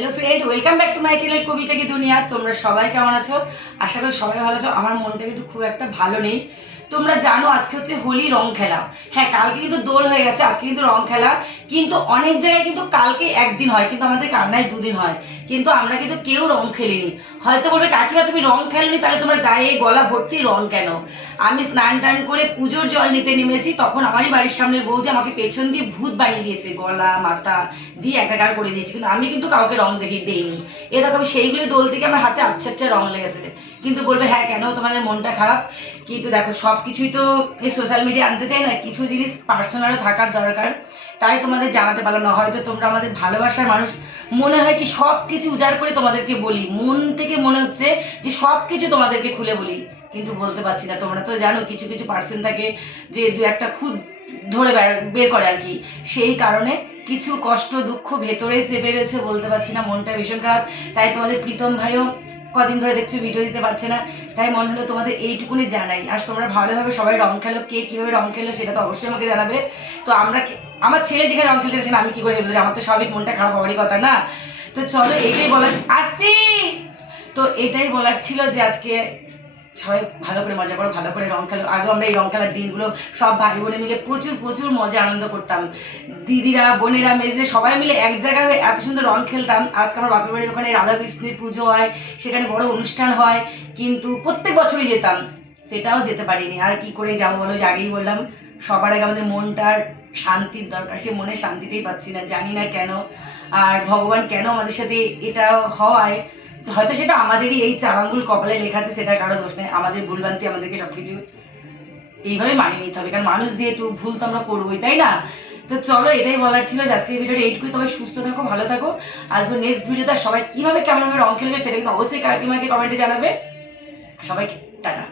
Hello friend welcome back to my channel Kabita কি দুনিয়া তোমরা সবাই কেমন আছো? আশা করি সবাই ভালো আছো। আমার মনটা কিন্তু খুব একটা ভালো নেই। তোমরা জানো আজকে হচ্ছে হোলি রং খেলা। হ্যাঁ কালকে কিন্তু দোল হয়ে গেছে, আজকে কিন্তু রং খেলা। কিন্তু অনেক জায়গায় কিন্তু কালকে একদিন হয়, কিন্তু আমাদের কান্নায় দুদিন হয়। কিন্তু আমরা কিন্তু কেউ রং খেলিনি। হয়তো বলবে কাকিমা তুমি রং খেলনি, তাহলে তোমার গায়ে, গলা ভর্তি রং কেন? আমি স্নান টান করে পুজোর জল নিতে নেমেছি, তখন আমারই বাড়ির সামনের বৌদি আমাকে পেছন দিয়ে ভূত বানিয়ে দিয়েছে, গলা, মাথা দিয়ে একাকার করে দিয়েছে। কিন্তু আমি কিন্তু কাউকে রং দেখে, দেইনি। এ দেখো, আমি সেইগুলো ডোল থেকে আমার হাতে আচ্ছা আচ্ছা রং লেগেছে। কিন্তু বলবে হ্যাঁ কেন তোমাদের মনটা খারাপ? কিন্তু দেখো সব কিছুই তো এই সোশ্যাল মিডিয়া আনতে চাই না, কিছু জিনিস পার্সোনালও থাকার দরকার। তাই তোমাদের জানাতে পারলাম না, হয়তো তোমরা আমাদের ভালোবাসার মানুষ। মনে হয় কি সব কিছু উজাড় করে তোমাদেরকে বলি। মন থেকে মনে হচ্ছে যে সব কিছু তোমাদেরকে খুলে বলি। কিন্তু বলতে পারছি না, তোমরা তো জানো কিছু কিছু পার্সেন থাকে যে দু একটা খুদ ধরে বের- করে আর কি। সেই কারণে কিছু কষ্ট, দুঃখ ভেতরে চেপে রয়েছে বলতে পারছি না, মনটা ভীষণ খারাপ। তাই তোমাদের প্রীতম ভাইও কদিন ধরে দেখছ ভিডিও দিতে পারছে না। তাই মনে হলো তোমাদের এইটুকুনি জানাই। আর তোমরা ভালোভাবে সবাই রং খেলো, কে কীভাবে রং খেলো সেটা তো অবশ্যই আমাকে জানাবে। তো আমরা আমার ছেলে যেখানে রং খেলছে সেখানে আমি কী করে বলি আমার তো সবই মনটা খারাপ হওয়ারই কথা না? তো চলো এটাই বলার আসছি! তো এটাই বলার ছিল যে আজকে সবাই ভালো করে মজা করো, ভালো করে রং খেলো। আগে আমরা এই রং খেলার দিনগুলো সব ভাই বোনে মিলে প্রচুর প্রচুর মজা, আনন্দ করতাম। দিদিরা, বোনেরা মেজে সবাই মিলে এক জায়গায় হয়ে এত সুন্দর রং খেলতাম। আজকে আমার বাপের বাড়ির ওখানে রাধাকৃষ্ণের পুজো হয়, সেখানে বড় অনুষ্ঠান হয়, কিন্তু প্রত্যেক বছরই যেতাম। সেটাও যেতে পারিনি। আর কি করে যাব বলো যে আগেই বললাম, সবার আগে আমাদের মনটার শান্তির দরকার। সে মনের শান্তিটাই পাচ্ছি না, জানি না কেন। আর ভগবান কেন আমাদের সাথে এটা হওয়ায় হয়তো সেটা আমাদেরই এই চার আঙ্গুল কপালে লেখা আছে সেটা কারও দোষ নেই। আমাদের ভুলভ্রান্তি আমাদেরকে সব কিছু এইভাবে মানিয়ে নিতে হবে। কারণ মানুষ যেহেতু ভুল তো আমরা করবোই, তাই না? তো চলো, এটাই বলার ছিল যে আজকের ভিডিওটা এইটুকুই তোমার সুস্থ থাকো, ভালো থাকো। আসব নেক্সট ভিডিওতে। সবাই কীভাবে কেমনভাবে রং খেলবে সেটা কিন্তু অবশ্যই কাকিমাকে কমেন্টে জানাবে। সবাইকে, টাটা।